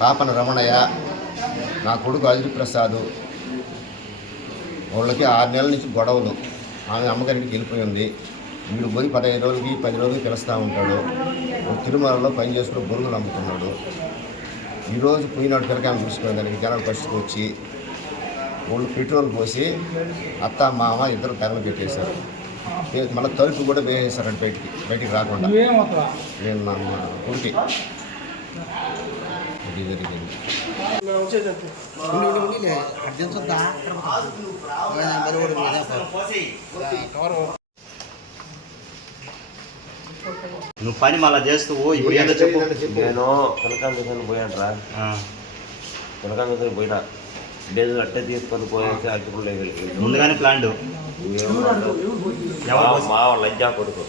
పాపన రమణయ్య నా కొడుకు అజిరి ప్రసాద్ వాళ్ళకి ఆరు నెలల నుంచి గొడవలు. ఆమె అమ్మగారికి వెళ్ళిపోయి ఉంది. వీడు పోయి పదహైదు రోజులకి పది రోజులకి పిలుస్తూ ఉంటాడు. తిరుమలలో పని చేసుకుని బొరుగులు అమ్ముతున్నాడు. ఈరోజు పోయినాడు పిల్లకాయ చూసుకునే దానికి జనాలు పరిస్థితికి వచ్చి వాళ్ళు పెట్రోల్ పోసి అత్త మామ ఇద్దరు తగలు పెట్టేశారు. మళ్ళీ తలుపు కూడా వేసేసారంట బయటికి బయటికి రాకుండా. నేను మా జరిగింది. నువ్వు పని మళ్ళా చేస్తూ ఇప్పుడు ఏందో చెప్పు. నేను పిలకాల దగ్గర పోయాను రా. పిలకాల దగ్గర పోయినా. డేజ్ అట్టే తీసుకొని పోయేసి అగ్గిపుల్ల ముందుగానే ప్లాన్ మా లంజా కొడుకు.